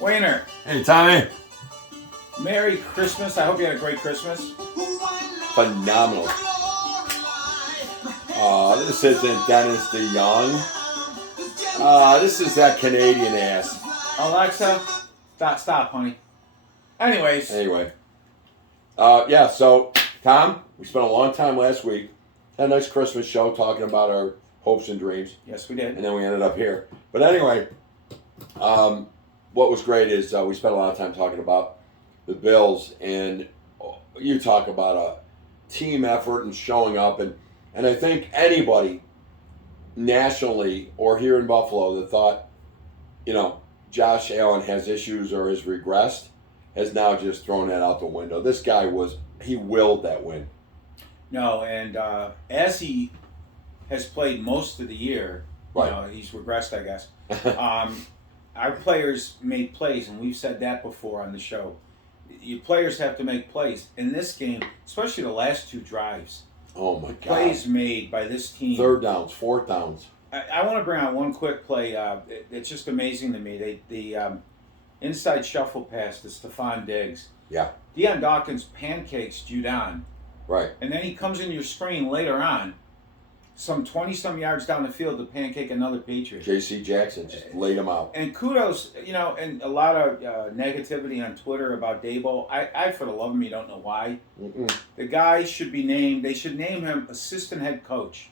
Wayner, Hey, Tommy. Merry Christmas. I hope you had a great Christmas. Phenomenal. This isn't Dennis DeYoung. This is that Canadian ass. Alexa, stop, honey. Anyways. Anyway. So, Tom, we spent a long time last week. Had a nice Christmas show talking about our hopes and dreams. Yes, we did. And then we ended up here. But anyway, what was great is we spent a lot of time talking about the Bills, and you talk about a team effort and showing up, and I think anybody nationally or here in Buffalo that thought, Josh Allen has issues or has regressed has now just thrown that out the window. This guy he willed that win. No, and as he has played most of the year, right. He's regressed, I guess. Our players made plays, and we've said that before on the show. Your players have to make plays. In this game, especially the last two drives, oh my God, plays made by this team. Third downs, fourth downs. I want to bring out one quick play. It's just amazing to me. The inside shuffle pass to Stephon Diggs. Yeah. Deion Dawkins pancakes Judon. Right. And then he comes in your screen later on, some 20-some yards down the field to pancake another Patriot. J.C. Jackson just laid him out. And kudos, and a lot of negativity on Twitter about Dabo. I for the love of me, don't know why. Mm-mm. The guy should be named, they should name him assistant head coach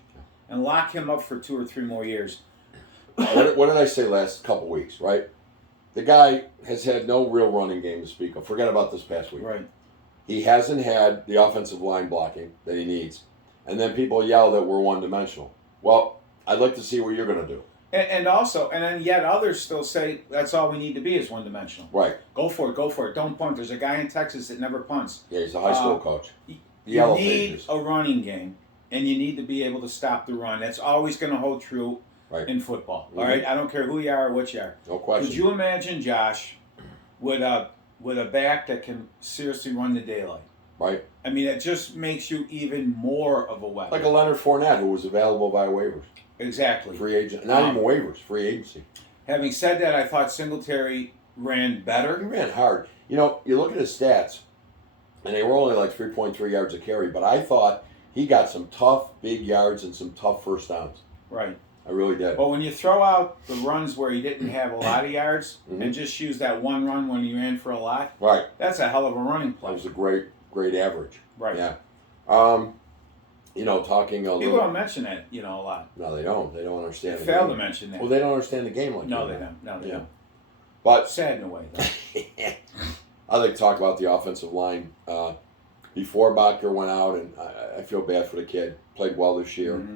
and lock him up for 2 or 3 more years. What did I say last couple weeks, right? The guy has had no real running game to speak of. Forget about this past week. Right. He hasn't had the offensive line blocking that he needs. And then people yell that we're one-dimensional. Well, I'd like to see what you're going to do. And then yet others still say that's all we need to be is one-dimensional. Right. Go for it. Don't punt. There's a guy in Texas that never punts. Yeah, he's a high school coach. You need a running game, and you need to be able to stop the run. That's always going to hold true in football. Mm-hmm. All right? I don't care who you are or what you are. No question. Could you imagine, Josh, with a back that can seriously run the daylight? Right. I mean, it just makes you even more of a weapon. Like a Leonard Fournette who was available via waivers. Exactly. Free agent. Not even waivers, free agency. Having said that, I thought Singletary ran better. He ran hard. You look at his stats, and they were only like 3.3 yards a carry, but I thought he got some tough, big yards and some tough first downs. Right. I really did. But when you throw out the runs where he didn't have a lot of yards and just use that one run when he ran for a lot, right, that's a hell of a running play. That was a great average. Right. Yeah. Talking a little. People don't mention that, a lot. No, they don't. They don't understand. They fail to mention that. Well, they don't understand the game like no, they don't. No, they don't. But sad in a way, though. I'd like to talk about the offensive line. Before Bakker went out, and I feel bad for the kid. Played well this year.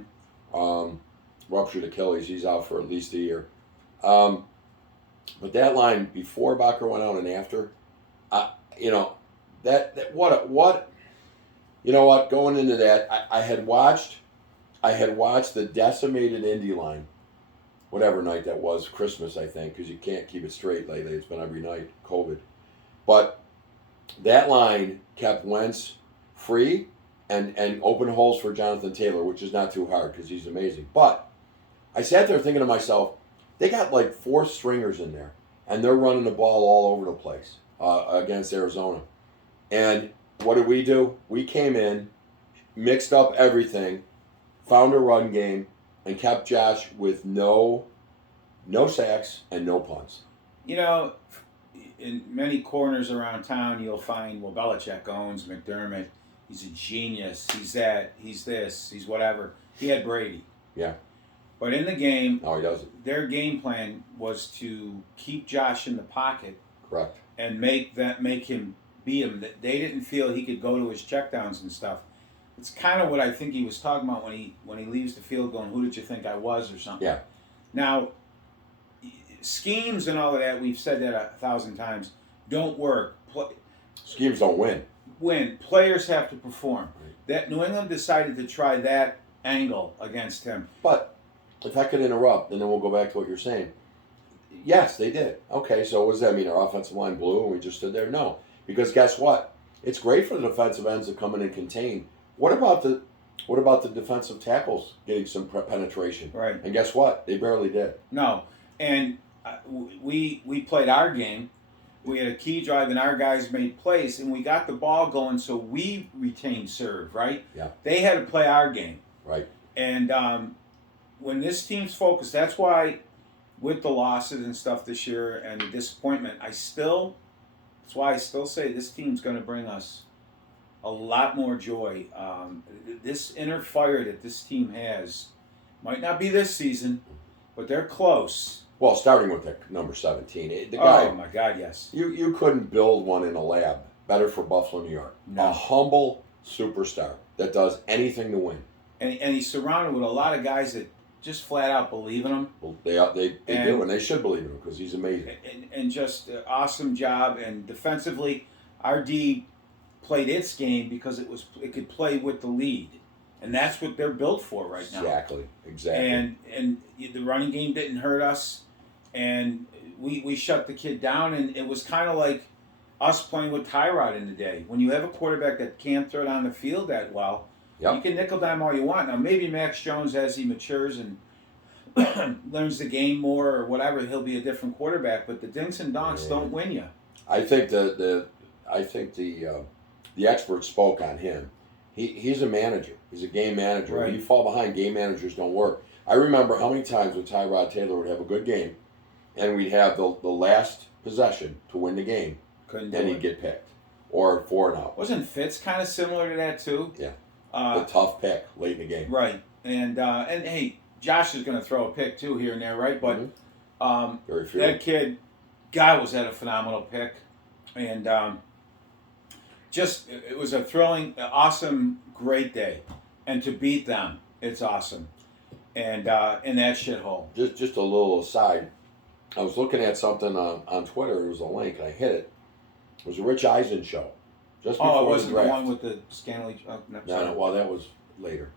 Mm-hmm. Ruptured Achilles. He's out for at least a year. But that line before Bakker went out and after, going into that, I had watched the decimated Indy line, whatever night that was, Christmas I think, because you can't keep it straight lately. It's been every night, COVID. But that line kept Wentz free and open holes for Jonathan Taylor, which is not too hard because he's amazing. But I sat there thinking to myself, they got like 4 stringers in there, and they're running the ball all over the place against Arizona. And what did we do? We came in, mixed up everything, found a run game, and kept Josh with no sacks and no punts. In many corners around town, you'll find, Belichick owns McDermott. He's a genius. He's that. He's this. He's whatever. He had Brady. Yeah. But in the game, no, he doesn't. Their game plan was to keep Josh in the pocket. Correct. And make him beat him. They didn't feel he could go to his checkdowns and stuff. It's kind of what I think he was talking about when he leaves the field going, "Who did you think I was?" or something. Yeah. Now, schemes and all of that, we've said that 1,000 times, don't work. Schemes don't win. Players have to perform. That New England decided to try that angle against him. But if I could interrupt, and then we'll go back to what you're saying. Yes, they did. Okay, so what does that mean? Our offensive line blew and we just stood there? No. Because guess what? It's great for the defensive ends to come in and contain. What about the defensive tackles getting some penetration? Right. And guess what? They barely did. No. And we played our game, We had a key drive, and our guys made plays, and we got the ball going, so we retained serve, right? Yeah. They had to play our game. Right. And when this team's focused, that's why with the losses and stuff this year and the disappointment, that's why I still say this team's going to bring us a lot more joy. This inner fire that this team has might not be this season, but they're close. Well, starting with the number 17, the guy. Oh my God, yes. You couldn't build one in a lab better for Buffalo, New York. No. A humble superstar that does anything to win. And he's surrounded with a lot of guys that just flat out believe in him. Well, they do, and they should believe in him because he's amazing. And just an awesome job. And defensively, our D played its game because it could play with the lead. And that's what they're built for right now. Exactly. And the running game didn't hurt us. And we shut the kid down. And it was kind of like us playing with Tyrod in the day. When you have a quarterback that can't throw down the field that well, Yep. You can nickel dime all you want. Now, maybe Max Jones, as he matures and learns the game more or whatever, he'll be a different quarterback. But the dinks and donks don't win you. I think the experts spoke on him. He's a manager. He's a game manager. Right. When you fall behind, game managers don't work. I remember how many times when Tyrod Taylor would have a good game, and we'd have the last possession to win the game, Couldn't do and it. he'd get picked or 4-and-out. Wasn't Fitz kind of similar to that too? Yeah. The tough pick late in the game. Right. And hey, Josh is going to throw a pick too here and there, right? But Very few. that kid, guy was at a phenomenal pick, and just it was a thrilling, awesome, great day, and to beat them, it's awesome. And in that shithole. Just a little aside. I was looking at something on Twitter. It was a link, and I hit it. It was a Rich Eisen show. Just before Oh, it wasn't the the draft. one with the Scantily. Oh, No, well, that was later.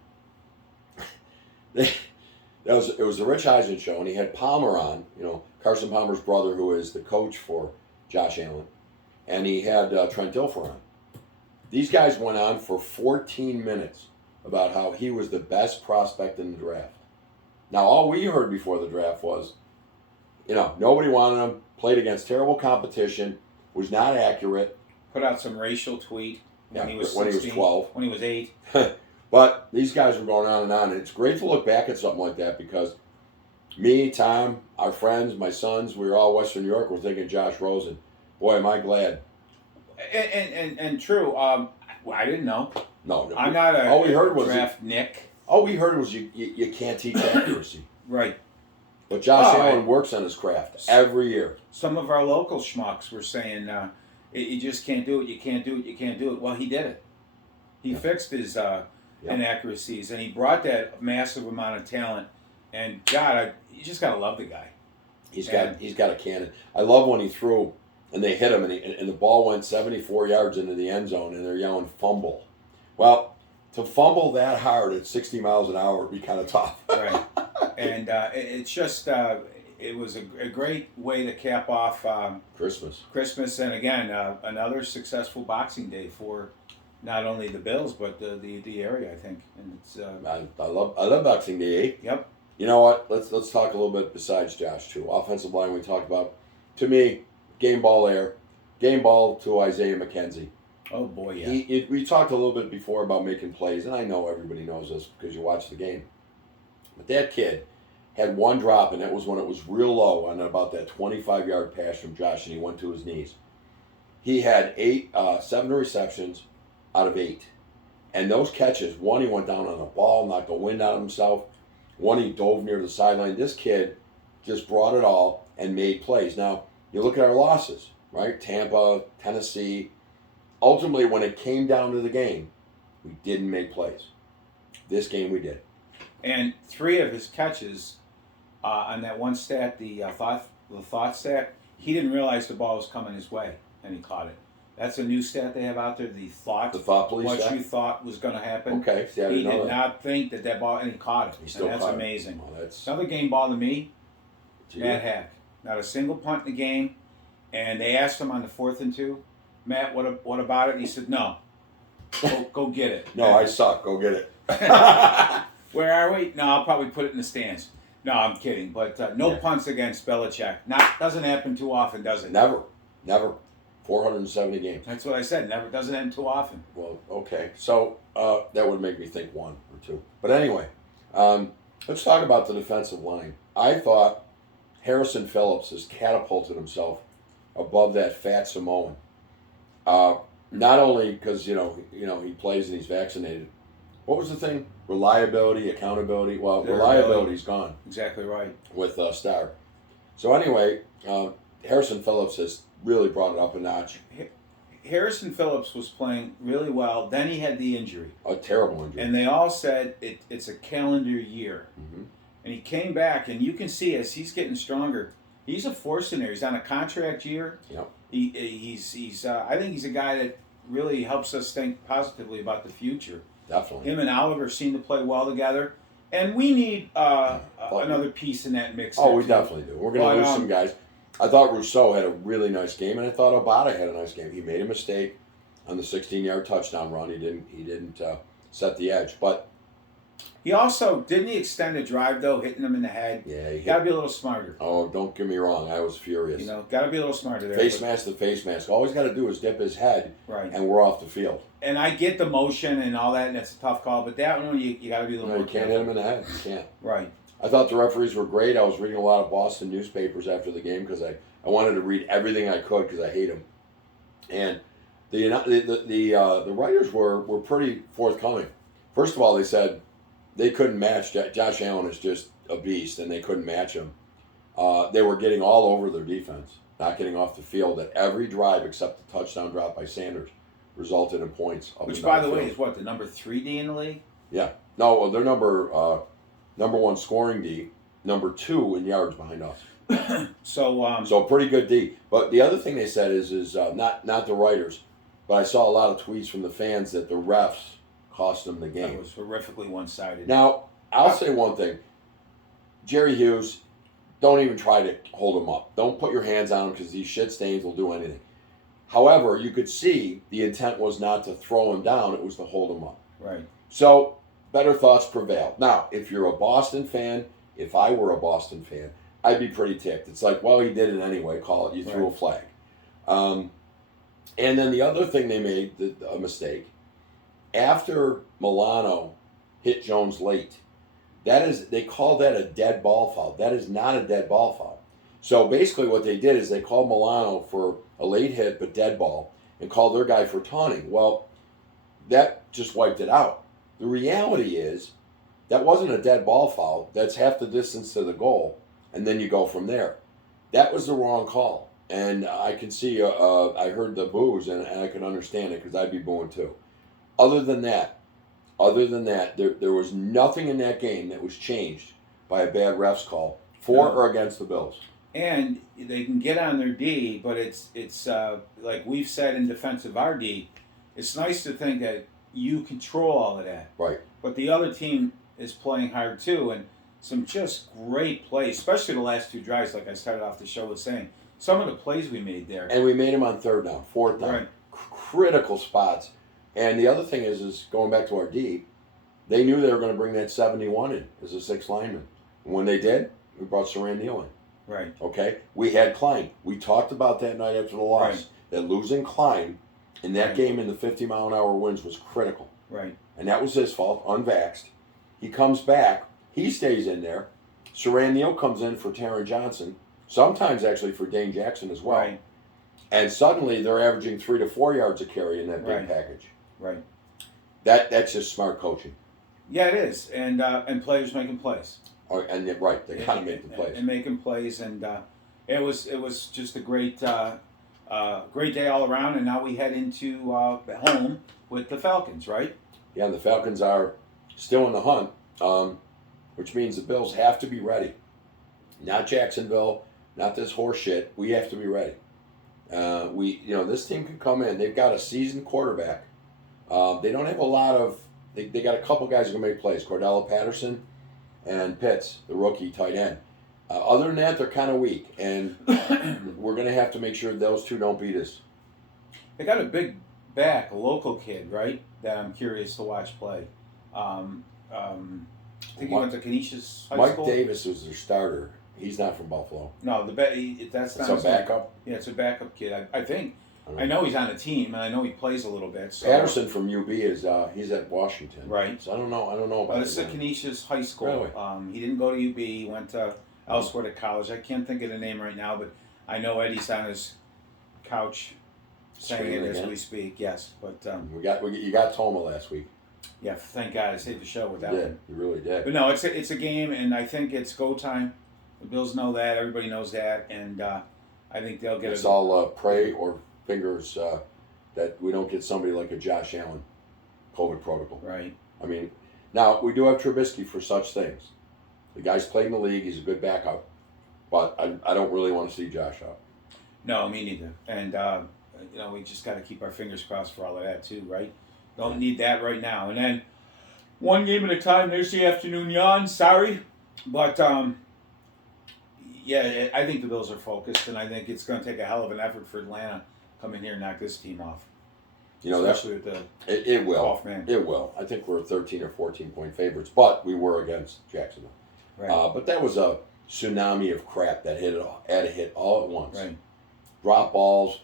It was the Rich Eisen show, and he had Palmer on, Carson Palmer's brother, who is the coach for Josh Allen, and he had Trent Dilfer on. These guys went on for 14 minutes about how he was the best prospect in the draft. Now, all we heard before the draft was, nobody wanted him, played against terrible competition, was not accurate. Put out some racial tweet when he was 12. When he was 8. But these guys were going on, and it's great to look back at something like that because me, Tom, our friends, my sons, we were all Western New York. We're thinking Josh Rosen. Boy, am I glad. And true. I didn't know. No. I'm not a all we heard was draft Nick. All we heard was you can't teach accuracy. Right. But Josh Allen works on his craft every year. Some of our local schmucks were saying, you just can't do it, you can't do it, you can't do it. Well, he did it. He fixed his inaccuracies, and he brought that massive amount of talent. And God, you just gotta love the guy. He's got a cannon. I love when he threw and they hit him, and the ball went 74 yards into the end zone, and they're yelling fumble. Well, to fumble that hard at 60 miles an hour would be kind of tough. Right. And it's just it was a great way to cap off Christmas, and again another successful Boxing Day for not only the Bills but the area, I think. And it's I love Boxing Day. Yep. You know what? Let's talk a little bit besides Josh too. Offensive line we talked about. To me, game ball there, game ball to Isaiah McKenzie. Oh boy, yeah. We talked a little bit before about making plays, and I know everybody knows this because you watch the game. But that kid had one drop, and that was when it was real low on about that 25-yard pass from Josh, and he went to his knees. He had 7 receptions out of 8. And those catches, one he went down on a ball, knocked the wind out of himself. One he dove near the sideline. This kid just brought it all and made plays. Now, you look at our losses, right? Tampa, Tennessee. Ultimately, when it came down to the game, we didn't make plays. This game we did. And 3 of his catches on that one stat, the thought stat, he didn't realize the ball was coming his way, and he caught it. That's a new stat they have out there, the thought police what stat? You thought was going to happen. Okay. See, he did not think that ball, and he caught it. He still and that's caught amazing. It. Well, that's another game ball to me, to Matt Hack. Not a single punt in the game, and they asked him on the 4th and 2, Matt, what about it? And he said, no. Go get it. No, I suck. Go get it. Where are we? No, I'll probably put it in the stands. No, I'm kidding. But no punts against Belichick. Doesn't happen too often, does it? Never. Never. 470 games. That's what I said. Never doesn't end too often. Well, okay. So that would make me think one or two. But anyway, let's talk about the defensive line. I thought Harrison Phillips has catapulted himself above that fat Samoan. Not only because he plays and he's vaccinated. What was the thing? Reliability, accountability. Well, reliability's gone. Exactly right. With Starr. So anyway, Harrison Phillips has really brought it up a notch. Harrison Phillips was playing really well. Then he had the injury. A terrible injury. And they all said it's a calendar year. Mm-hmm. And he came back, and you can see as he's getting stronger, he's a force in there. He's on a contract year. Yep. He's I think he's a guy that really helps us think positively about the future. Definitely. Him and Oliver seem to play well together. And we need another piece in that mix. Oh, we definitely do. We're going to lose some guys. I thought Rousseau had a really nice game, and I thought Obata had a nice game. He made a mistake on the 16-yard touchdown run. He didn't set the edge, but he also didn't he extend a drive though, hitting him in the head. Yeah, got to be a little smarter. Oh, don't get me wrong. I was furious. Got to be a little smarter there. Face mask to face mask. All he's got to do is dip his head, right, and we're off the field. And I get the motion and all that, and it's a tough call. But that one, you got to be a little more. You can't hit him in the head. You can't. Right. I thought the referees were great. I was reading a lot of Boston newspapers after the game because I wanted to read everything I could because I hate them. And the writers were pretty forthcoming. First of all, they said they couldn't match. Josh Allen is just a beast, and they couldn't match him. They were getting all over their defense, not getting off the field at every drive except the touchdown drop by Sanders resulted in points. Which, by the way, is what, the number 3 D in the league? Yeah. No, well, they're number 1 scoring D, number 2 in yards behind us. So pretty good D. But the other thing they said is not the writers, but I saw a lot of tweets from the fans that the refs cost them the game. That was horrifically one-sided. Now, I'll say one thing. Jerry Hughes, don't even try to hold him up. Don't put your hands on him because these shit stains will do anything. However, you could see the intent was not to throw him down, it was to hold him up. Right. So, better thoughts prevailed. Now, if you're a Boston fan, if I were a Boston fan, I'd be pretty ticked. It's like, well, he did it anyway, call it, you threw a flag. And then the other thing they made, a mistake, after Milano hit Jones late, they call that a dead ball foul. That is not a dead ball foul. So basically what they did is they called Milano for a late hit but dead ball and called their guy for taunting. Well, that just wiped it out. The reality is that wasn't a dead ball foul. That's half the distance to the goal, and then you go from there. That was the wrong call. And I can see, I heard the boos, and I can understand it because I'd be booing too. Other than that, there was nothing in that game that was changed by a bad ref's call for or against the Bills. And they can get on their D, but it's like we've said in defense of our D, it's nice to think that you control all of that. Right. But the other team is playing hard too, and some just great plays, especially the last 2 drives, like I started off the show with saying. Some of the plays we made there. And we made them on 3rd down, 4th down. Right. Critical spots. And the other thing is going back to our D, they knew they were going to bring that 71 in as a 6th lineman. And when they did, we brought Saran Neal in. Right. Okay? We had Klein. We talked about that night after the loss. Right. That losing Klein in that game in the 50-mile-an-hour winds was critical. Right. And that was his fault, unvaxxed. He comes back. He stays in there. Saran Neal comes in for Taron Johnson. Sometimes actually for Dane Jackson as well. Right. And suddenly they're averaging 3 to 4 yards a carry in that big package. Right. That's just smart coaching. Yeah, it is. And players making plays. They got to make the plays. And making plays, and it was just a great day all around. And now we head into home with the Falcons, right? Yeah, and the Falcons are still in the hunt, which means the Bills have to be ready. Not Jacksonville. Not this horse shit. We have to be ready. This team can come in. They've got a seasoned quarterback. They don't have a lot of. They got a couple guys who can make plays. Cordell Patterson and Pitts, the rookie tight end. Other than that, they're kind of weak, and we're going to have to make sure those two don't beat us. They got a big back, a local kid, right? That I'm curious to watch play. I think he went to Canisius High School. Mike Davis was their starter. He's not from Buffalo. No, that's not It's a his name. backup. Yeah, it's a backup kid. I think. don't I know he's on the team, and I know he plays a little bit. So. Patterson from UB is he's at Washington. Right. So I don't know about This is at Canisius High School. Really? He didn't go to UB. He went to elsewhere to college. I can't think of the name right now, but I know Eddie's on his couch saying it as we speak. Yes, but you got Toma last week. yeah, thank God I saved the show with that You one. did. You really did. But no, it's a game, and I think it's go time. The Bills know that. Everybody knows that, and I think they'll get It's all pray or fingers that we don't get somebody like a Josh Allen COVID protocol. right. I mean, now we do have Trubisky for such things. The guy's played in the league. He's a good backup, but I don't really want to see Josh out. No, me neither. And we just got to keep our fingers crossed for all of that too, right? Don't need that right now. And then one game at a time. There's the afternoon yawn. Sorry, but yeah, I think the Bills are focused, and I think it's going to take a hell of an effort for Atlanta to come in here and knock this team off. Especially with the it will. off man. It will. I think we're 13 or 14 point favorites, but we were against Jacksonville. Right. But that was a tsunami of crap that had a hit all at once. Right. Drop balls,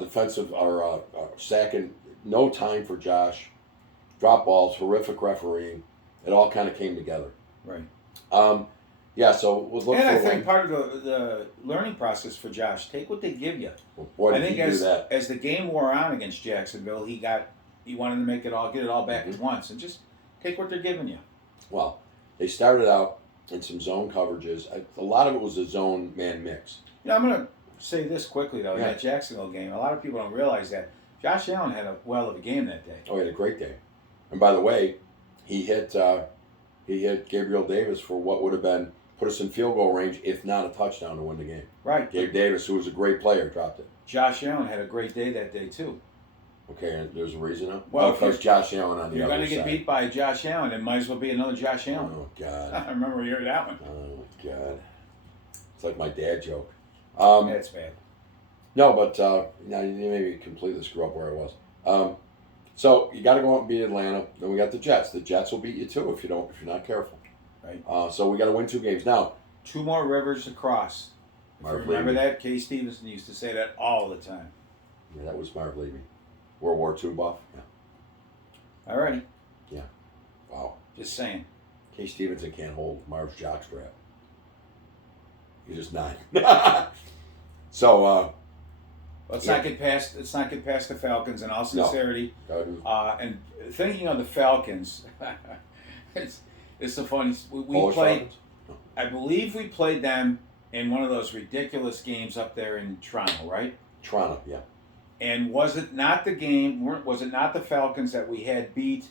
defensive or sacking, no time for Josh. Drop balls, horrific refereeing. It all kind of came together. Right. Yeah, so we'll look And for I think part of the learning process for Josh, take what they give you. Boy, I did think he do that. as the game wore on against Jacksonville, he wanted to get it all back at once, and just take what they're giving you. Well, they started out in some zone coverages. A lot of it was a zone man mix. I'm going to say this quickly though. Yeah. In that Jacksonville game, a lot of people don't realize that Josh Allen had a well of a game that day. Oh, he had a great day. And by the way, he hit Gabriel Davis for what would have been put us in field goal range, if not a touchdown to win the game. Right. Gabe Davis, who was a great player, dropped it. Josh Allen had a great day that day too. Okay, and there's a reason now? Well, because Josh Allen on the you're other going to get side. beat by Josh Allen, it might as well be another Josh Allen. Oh, God. I remember hearing that one. Oh, God. It's like my dad joke. That's bad. No, but now you made me completely screw up where I was. So you got to go out and beat Atlanta. Then we got the Jets. The Jets will beat you too if you're not careful. Right. So we got to win 2 games now. 2 more rivers to cross. Marv Remember Levy. that? Kay Stevenson used to say that all the time. Yeah, that was Marv Levy. World War II buff. Yeah. Alrighty. Yeah. Wow. Just saying. Kay Stevenson can't hold Marv's jockstrap. He's just not. So. Let's not get past the Falcons in all sincerity. No. And thinking of the Falcons, it's so funny. We Polish played. Falcons? No. I believe we played them in one of those ridiculous games up there in Toronto, right? Toronto, yeah. And was it not the game? Was it not the Falcons that we had beat?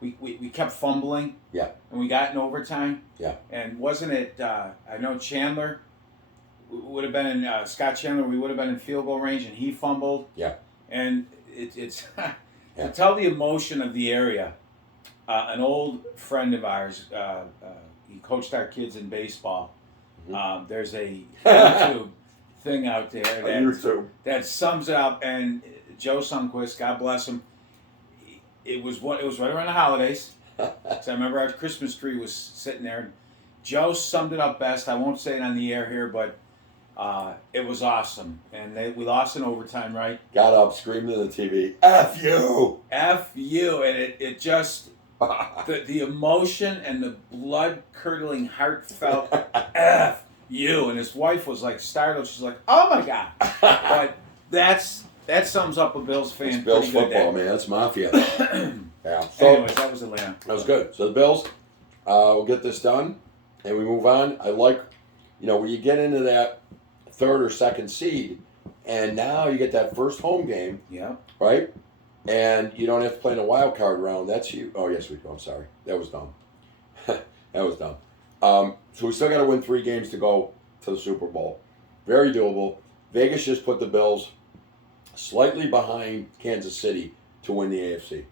We kept fumbling. Yeah. And we got in overtime. Yeah. And wasn't it? I know Chandler would have been in Scott Chandler. We would have been in field goal range, and he fumbled. Yeah. And it's Yeah. to tell the emotion of the area. An old friend of ours, he coached our kids in baseball. Mm-hmm. There's a YouTube thing out there that sums it up. And Joe Sundquist, God bless him, it was right around the holidays. So I remember our Christmas tree was sitting there. Joe summed it up best. I won't say it on the air here, but it was awesome. And we lost in overtime, right? Got up, screamed at the TV, F you! F you. And it just, the emotion and the blood-curdling, heartfelt F you. And his wife was like startled. She's like, oh my God. But that sums up a Bills fan. It's Bills pretty good football, day. man. That's mafia. Yeah. So, Anyways, that was Atlanta. that was good. So the Bills, we'll get this done, and we move on. I like, when you get into that 3rd or 2nd seed, and now you get that first home game, Yeah. right? And you don't have to play in a wild card round. That's you. Oh, yes, we do. I'm sorry. That was dumb. That was dumb. So we still got to win 3 games to go to the Super Bowl. Very doable. Vegas just put the Bills slightly behind Kansas City to win the AFC.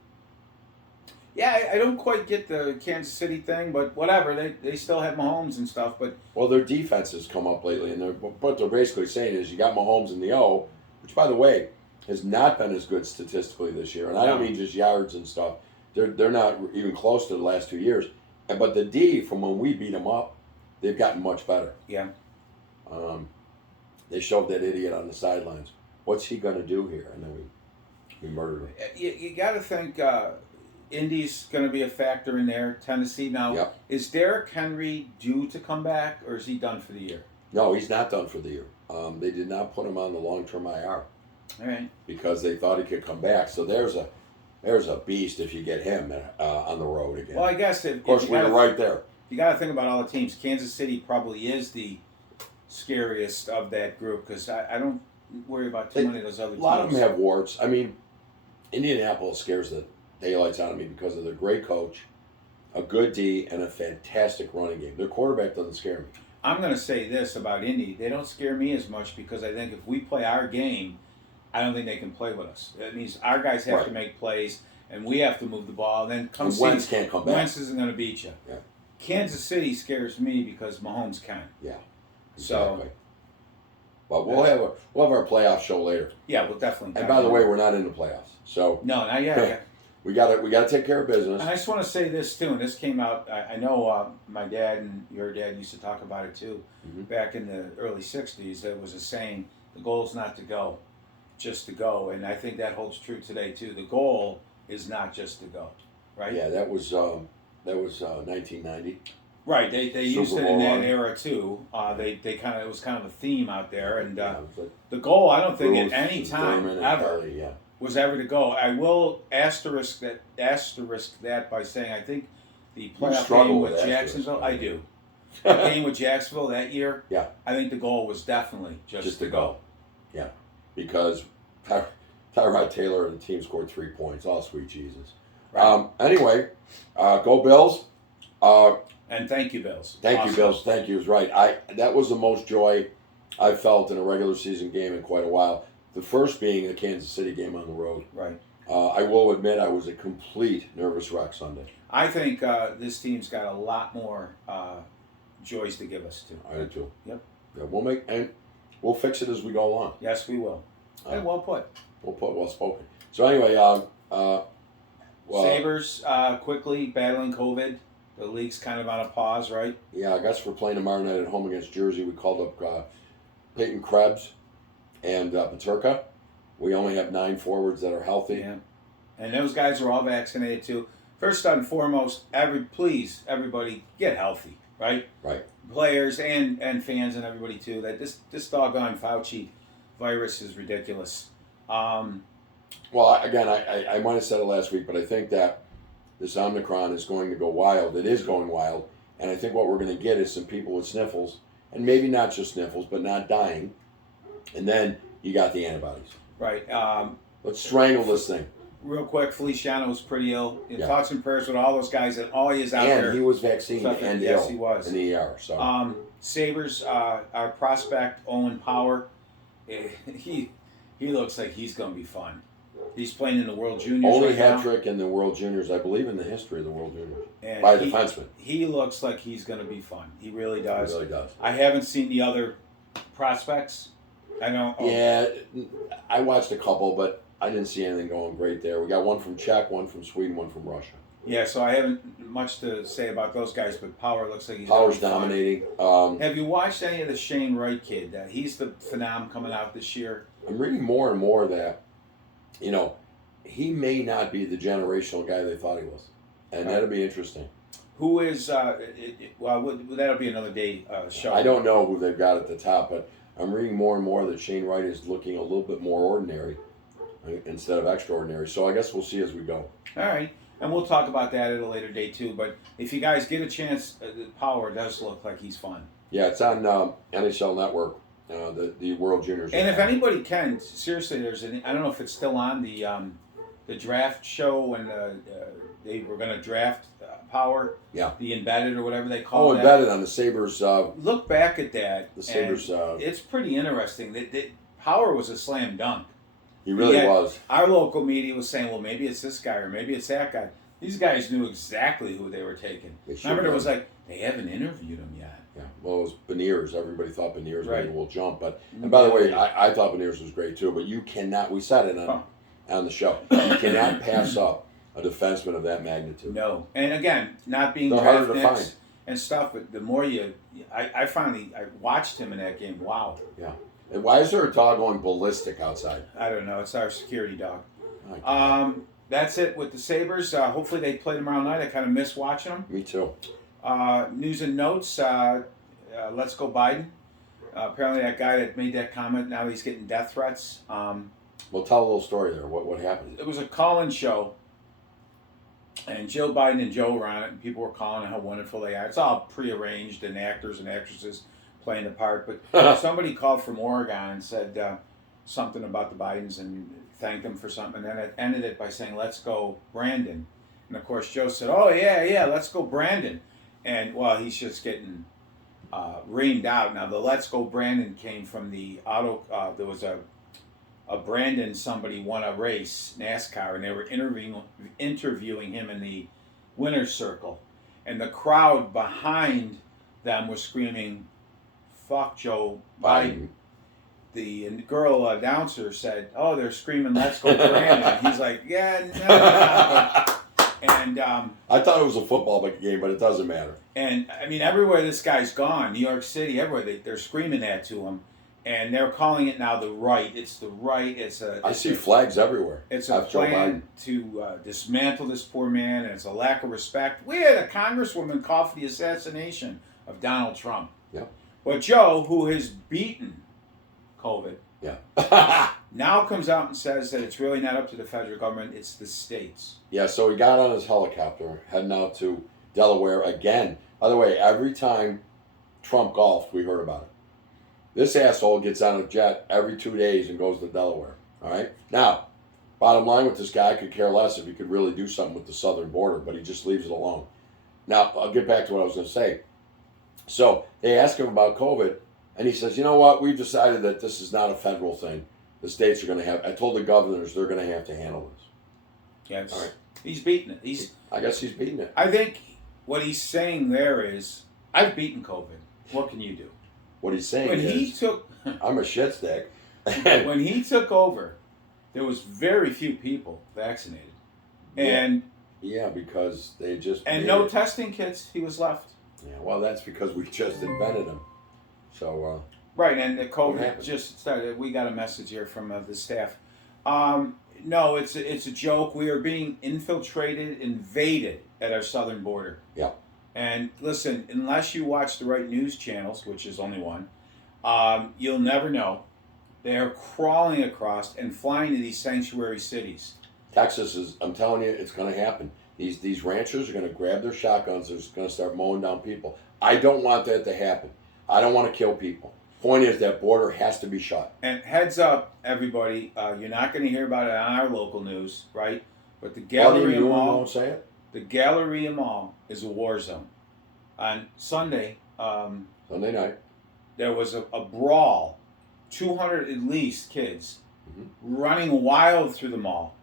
Yeah, I don't quite get the Kansas City thing, but whatever. They still have Mahomes and stuff, but Well, their defense has come up lately, and what they're basically saying is you got Mahomes in the O, which, by the way, has not been as good statistically this year. And I don't mean just yards and stuff. They're not even close to the last 2 years. But the D, from when we beat them up, they've gotten much better. Yeah. They showed that idiot on the sidelines. What's he going to do here? And then we murdered him. You got to think Indy's going to be a factor in there. Tennessee now. Yep. Is Derrick Henry due to come back, or is he done for the year? No, he's not done for the year. They did not put him on the long-term IR. All right. Because they thought he could come back. So there's a beast if you get him on the road again. Well, I guess of course we were right there. You got to think about all the teams. Kansas City probably is the scariest of that group because I don't worry about too many of those other teams. A lot of them have warts. I mean, Indianapolis scares the daylights out of me because of their great coach, a good D, and a fantastic running game. Their quarterback doesn't scare me. I'm going to say this about Indy. They don't scare me as much because I think if we play our game, I don't think they can play with us. That means our guys have to make plays, and we have to move the ball. Then Wentz can't come back. Wentz isn't going to beat you. Yeah. Kansas City scares me because Mahomes can. Yeah. So, but we'll have our playoff show later. Yeah, we'll definitely. And by the way, we're not in the playoffs, so no, not yet. we got to take care of business. And I just want to say this too, and this came out. I know my dad and your dad used to talk about it too, back in the early '60s. There was a saying: "The goal is not to go, just to go." And I think that holds true today too. The goal is not just to go, right? Yeah, that was 1990. Right, they used it in that run. era too. They kind of it was kind of a theme out there, and the goal I don't think at any time ever was ever to go. I will asterisk that by saying I think the playoff game with Jacksonville. I do. The game with Jacksonville that year. Yeah, I think the goal was definitely just to go. Yeah, because Tyrod Taylor and the team scored 3 points. Oh, sweet Jesus. Right. Anyway, go Bills. And thank you, Bills. Thank you, Bills. Thank you. Is right. That was the most joy I felt in a regular season game in quite a while. The first being the Kansas City game on the road. Right. I will admit I was a complete nervous wreck Sunday. I think this team's got a lot more joys to give us too. I do too. Yep. Yeah, we'll fix it as we go along. Yes, we will. And well put. Well spoken. So anyway, Sabres quickly battling COVID. The league's kind of on a pause, right? Yeah, I guess we're playing tomorrow night at home against Jersey. We called up Peyton Krebs and Paterka. We only have 9 forwards that are healthy. Yeah. And those guys are all vaccinated too. First and foremost, everybody get healthy, right? Right. Players and fans and everybody too. That this doggone Fauci virus is ridiculous. Well, again, I might have said it last week, but I think that this Omicron is going to go wild. It is going wild. And I think what we're going to get is some people with sniffles, and maybe not just sniffles, but not dying. And then you got the antibodies. Right. Let's strangle this thing. Real quick, Feliciano was pretty ill. Thoughts and prayers with all those guys and all he is out there. And he was vaccinated and yes, ill he was. in the ER. So. Sabres, our prospect, Owen Power, he looks like he's going to be fun. He's playing in the World Juniors Only right hat now. trick in the World Juniors, I believe, in the history of the World Juniors. And by a defenseman. He looks like he's going to be fun. He really does. He really does. I haven't seen the other prospects. I don't. Yeah, I watched a couple, but I didn't see anything going great there. We got one from Czech, one from Sweden, one from Russia. Yeah, so I haven't much to say about those guys, but Power looks like he's Power's dominating. Have you watched any of the Shane Wright kid? He's the phenom coming out this year. I'm reading more and more that, he may not be the generational guy they thought he was. And that'll be interesting. Who is, that'll be another day show. I don't know who they've got at the top, but I'm reading more and more that Shane Wright is looking a little bit more ordinary instead of extraordinary. So I guess we'll see as we go. All right. And we'll talk about that at a later date too. But if you guys get a chance, Power does look like he's fun. Yeah, it's on NHL Network, the World Juniors. And if anybody can, seriously, I don't know if it's still on the draft show when they were going to draft Power. Yeah. The Embedded or whatever they call it. Embedded on the Sabres. Look back at that. The Sabres. It's pretty interesting. Power was a slam dunk. He really was. Our local media was saying, well, maybe it's this guy or maybe it's that guy. These guys knew exactly who they were taking. Remember, there was like, they haven't interviewed him yet. Yeah, well, it was Beniers. Everybody thought Beniers maybe will jump. And by the way, I thought Beniers was great too, but you cannot, we said it on the show, you cannot pass up a defenseman of that magnitude. No. And again, not being They're draft harder to picks, find. and stuff. But the more I finally watched him in that game. Wow. Yeah. And why is there a dog going ballistic outside? I don't know. It's our security dog. Oh, That's it with the Sabres. Hopefully they play tomorrow night. I kind of miss watching them. me too. News and notes. Let's go Biden. Apparently that guy that made that comment, now he's getting death threats. Well, tell a little story there. What happened? It was a call-in show, and Jill Biden and Joe were on it, and people were calling how wonderful they are. It's all prearranged, and actors and actresses playing the part. But somebody called from Oregon and said something about the Bidens and thanked them for something, and then it ended it by saying, "Let's go, Brandon." And of course, Joe said, "Oh yeah, let's go, Brandon." And well, he's just getting reamed out. Now the "Let's go, Brandon" came from the auto. There was a Brandon, somebody won a race, NASCAR, and they were interviewing him in the winner's circle. And the crowd behind them was screaming, "Fuck Joe Biden." The girl announcer said, "Oh, they're screaming, 'Let's go, Brandon.'" He's like, "Yeah, no." And I thought it was a football game, but it doesn't matter. And I mean, everywhere this guy's gone, New York City, everywhere, they're screaming that to him. And they're calling it now the right. It's the right. I see flags everywhere. It's a plan to dismantle this poor man, and it's a lack of respect. We had a congresswoman call for the assassination of Donald Trump. Yep. But Joe, who has beaten COVID, now comes out and says that it's really not up to the federal government, it's the states. Yeah, so he got on his helicopter, heading out to Delaware again. By the way, every time Trump golfed, we heard about it. This asshole gets on a jet every 2 days and goes to Delaware. All right? Now, bottom line with this guy, I could care less if he could really do something with the southern border, but he just leaves it alone. Now, I'll get back to what I was going to say. So, they ask him about COVID, and he says, "You know what? We've decided that this is not a federal thing. The states are going to have, I told the governors they're going to have to handle this." Yes. All right. He's beaten it. I guess he's beating it. I think what he's saying there is, I've beaten COVID. What can you do? What he's saying I'm a shit stick. When he took over, there was very few people vaccinated. And yeah, because they just... And no testing kits, he was left. Yeah, well, that's because we just invented them. So... right, and the COVID just started. We got a message here from the staff. No, it's a joke. We are being infiltrated, invaded at our southern border. Yeah. And listen, unless you watch the right news channels, which is only one, you'll never know. They are crawling across and flying to these sanctuary cities. Texas is, I'm telling you, it's going to happen. These ranchers are going to grab their shotguns. They're going to start mowing down people. I don't want that to happen. I don't want to kill people. Point is, that border has to be shut. And heads up, everybody, you're not going to hear about it on our local news, right? But the Galleria Mall... Don't say it? The Galleria Mall is a war zone. On Sunday, Sunday night, there was a brawl. 200 at least kids running wild through the mall,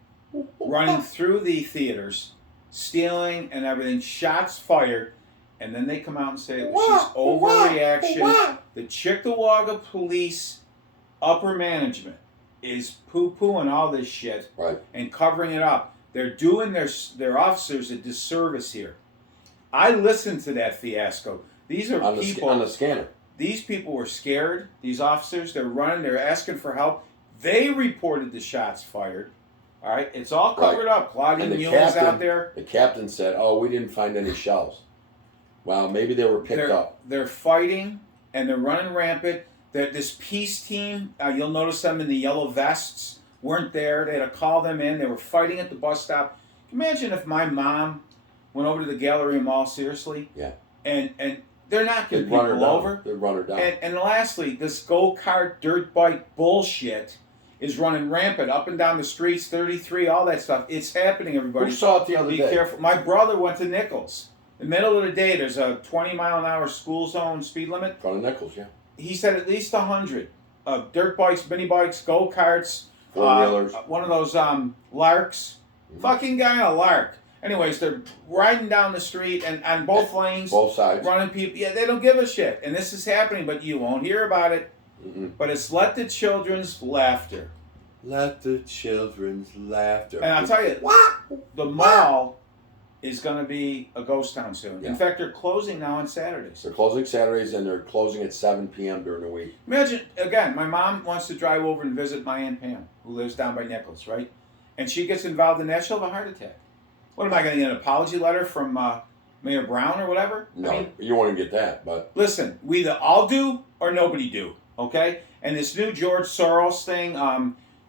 running through the theaters, stealing and everything. Shots fired, and then they come out and say it was just overreaction. The Chickamauga police upper management is poo-pooing all this shit and covering it up. They're doing their officers a disservice here. I listened to that fiasco. These are people on the scanner. These people were scared. They're running. They're asking for help. They reported the shots fired. All right, it's all covered up. Claudia Mueller's out there. The captain said, "Oh, we didn't find any shells." Well, maybe they were picked up. They're fighting and they're running rampant. This peace team, you'll notice them in the yellow vests, weren't there. They had to call them in. They were fighting at the bus stop. Imagine if my mom went over to the Galleria Mall, seriously. Yeah. And they're not getting people over. They'd run her down. And lastly, this go-kart, dirt bike bullshit is running rampant up and down the streets, 33, all that stuff. It's happening, everybody. Who saw it the other day? Be careful. My brother went to Nichols. In the middle of the day, there's a 20-mile-an-hour school zone speed limit. In front of Nichols, yeah. He said at least 100 dirt bikes, mini bikes, go-karts. Four-wheelers. One of those larks. Fucking guy on a lark. Anyways, they're riding down the street and on both lanes. Both sides. Running people. Yeah, they don't give a shit. And this is happening, but you won't hear about it. But it's let the children's laughter. Let the children's laughter. And I'll tell you, the mall is going to be a ghost town soon. Yeah. In fact, they're closing now on Saturdays. They're closing Saturdays and they're closing at 7 p.m. during the week. Imagine, again, my mom wants to drive over and visit my Aunt Pam, who lives down by Nichols, right? And she gets involved in that, she'll have a heart attack. What am I going to get, an apology letter from Mayor Brown or whatever? No, I mean, you won't even get that. But listen, we either all do or nobody do, okay? And this new George Soros thing,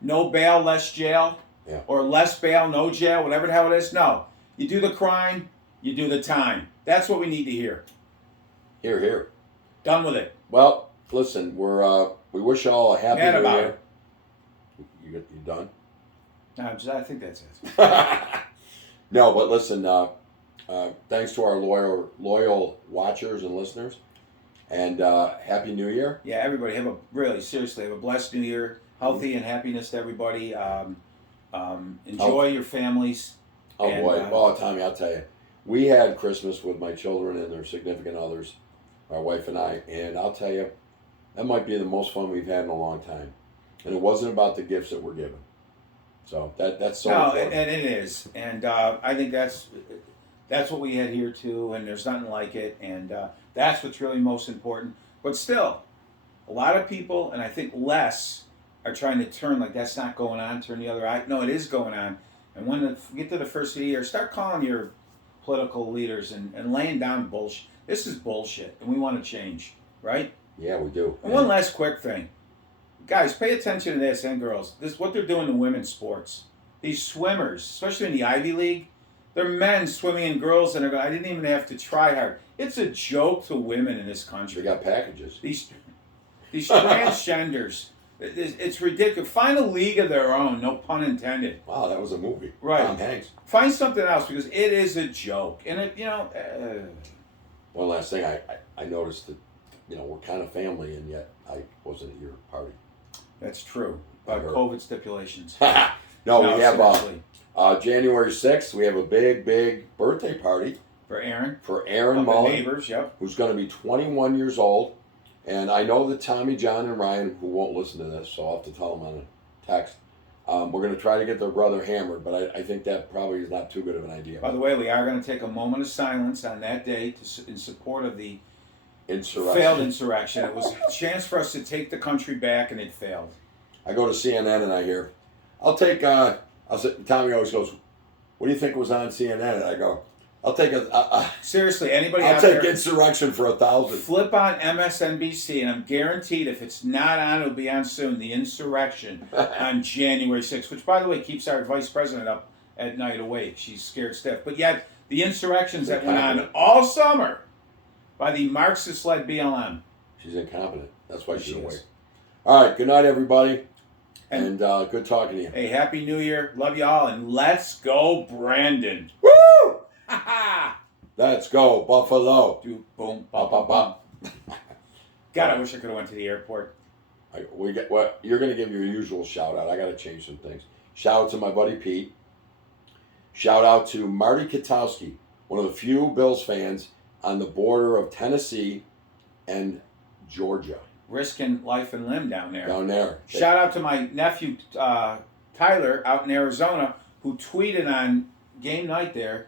no bail, less jail, yeah. or less bail, no jail, whatever the hell it is. No, you do the crime, you do the time. That's what we need to hear. Here, here. Done with it. Well, listen, we wish you all a happy Mad New about Year. You done? No, I think that's it. No, but listen, thanks to our loyal watchers and listeners, and Happy New Year. Yeah, everybody seriously have a blessed New Year, healthy and happiness to everybody. Enjoy your families. Oh and, boy, Tommy, I'll tell you, we had Christmas with my children and their significant others, my wife and I, and I'll tell you, that might be the most fun we've had in a long time. And it wasn't about the gifts that were given. So that's so important. And it is, and I think that's what we had here too, and there's nothing like it, and that's what's really most important. But still, a lot of people, and I think less, are trying to turn like that's not going on, turn the other eye. No, it is going on, and when you get to the first of the year, start calling your political leaders and laying down bullshit. This is bullshit, and we want to change, right? Yeah, we do. And one last quick thing. Guys, pay attention to this, and girls. This is what they're doing to women's sports. These swimmers, especially in the Ivy League, they're men swimming in girls, and they're going, I didn't even have to try hard. It's a joke to women in this country. They got packages. These transgenders, it's ridiculous. Find a league of their own, no pun intended. Wow, that was a movie. Right. Tom Hanks. Find something else, because it is a joke. And it, One last thing, I noticed that, we're kind of family, and yet I wasn't at your party. That's true. COVID stipulations. No, we have seriously. January 6th, we have a big birthday party. For Aaron. For Aaron Of the Mullen. neighbors, yep. Who's going to be 21 years old. And I know that Tommy, John, and Ryan, who won't listen to this, so I'll have to tell them on a text, we're going to try to get their brother hammered, but I think that probably is not too good of an idea. By the way, we are going to take a moment of silence on that day in support of the failed insurrection. It was a chance for us to take the country back, and it failed. I go to CNN and I hear, Tommy always goes, what do you think was on CNN? And I go, I'll take seriously, anybody I'll out take there, insurrection for 1,000. flip on MSNBC, and I'm guaranteed if it's not on, it'll be on soon. The insurrection on January 6th, which, by the way, keeps our vice president up at night awake. She's scared stiff. But yet, the insurrections that went on all summer by the Marxist-led BLM. She's incompetent. That's why she's She awake. is. All right, good night, everybody. And good talking to you. Hey, Happy New Year. Love you all, and let's go, Brandon. Woo! Ha ha! Let's go, Buffalo. Do boom, bum, bum, bum. God, I wish I could have went to the airport. You're going to give your usual shout out. I got to change some things. Shout out to my buddy Pete. Shout out to Marty Katowski, one of the few Bills fans on the border of Tennessee and Georgia. Risking life and limb down there. Down there. Shout out to my nephew, Tyler, out in Arizona, who tweeted on game night there,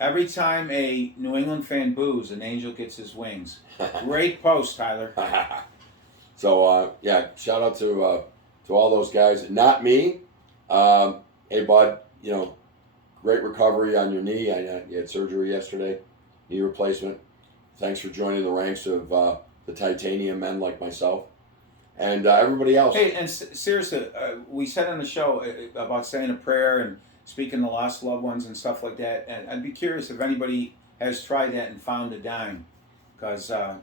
every time a New England fan boos, an angel gets his wings. Great post, Tyler. So, shout out to all those guys. Not me. Hey, bud, great recovery on your knee. You had surgery yesterday, knee replacement. Thanks for joining the ranks of the titanium men like myself and everybody else. Hey, and seriously, we said on the show about saying a prayer and speaking to lost loved ones and stuff like that. And I'd be curious if anybody has tried that and found a dime. Because I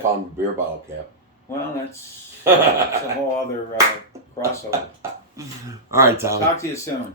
found a beer bottle cap. Well, that's a whole other crossover. All right, Tom. Talk to you soon.